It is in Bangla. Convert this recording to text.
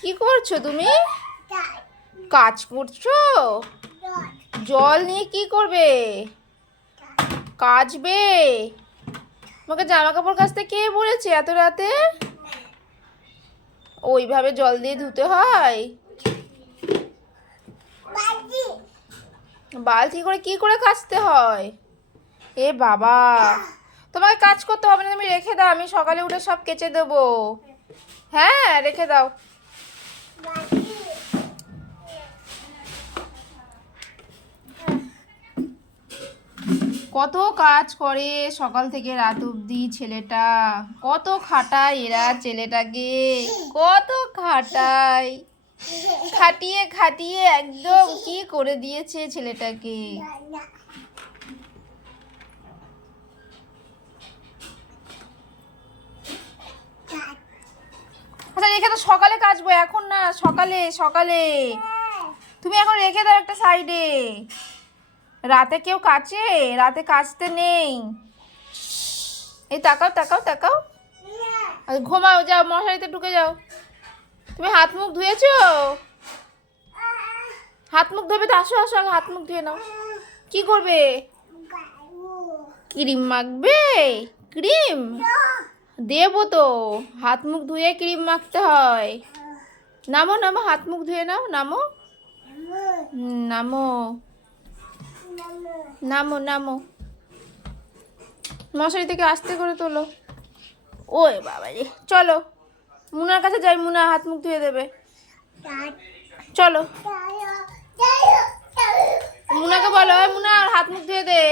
কি করছো তুমি? কাজ করছো? জল নিয়ে কি করবে? কাচবে? তোমাকে জামা কাপড় কাচতে কে বলেছে এত রাতে? ওইভাবে জল দিয়ে ধুতে হয়? বালতি করে কি করে কাচতে হয়? এ বাবা, তোমাকে কাজ করতে হবে না, তুমি রেখে দাও, আমি সকালে উঠে সব কেচে দেবো। হ্যাঁ, রেখে দাও। কত কাজ করে সকাল থেকে রাত অবধি ছেলেটা, কত খাটায় এরা ছেলেটাকে, কত খাটায়, খাটিয়ে খাটিয়ে একদম কি করে দিয়েছে ছেলেটাকে। আচ্ছা রেখে তো, সকালে কাচবো, এখন না, সকালে সকালে। তুমি এখন রেখে দাও একটা সাইডে। রাতে কেউ কাচে? রাতে কাচতে নেই। এই তাকাও তাকাও তাকাও। আর ঘুমাও, যাও মশারিতে ঢুকে যাও। তুমি হাত মুখ ধুয়েছো? হাত মুখ ধোবে তো, আসো আসো, আগে হাত মুখ ধুয়ে নাও। কি করবে? ক্রিম মাখবে? ক্রিম দেবো তো, হাত মুখ ধুয়ে ক্রিম মাখতে হয়। নামো নামো, হাত মুখ ধুয়ে নাও, নামো। নামো নামো নামো, মশারি থেকে আস্তে করে তোলো। ওই বাবা রে, চলো মুনার কাছে যাই, মুনা হাত মুখ ধুয়ে দেবে। চলো মুনাকে বলো, মুনা হাত মুখ ধুয়ে দে।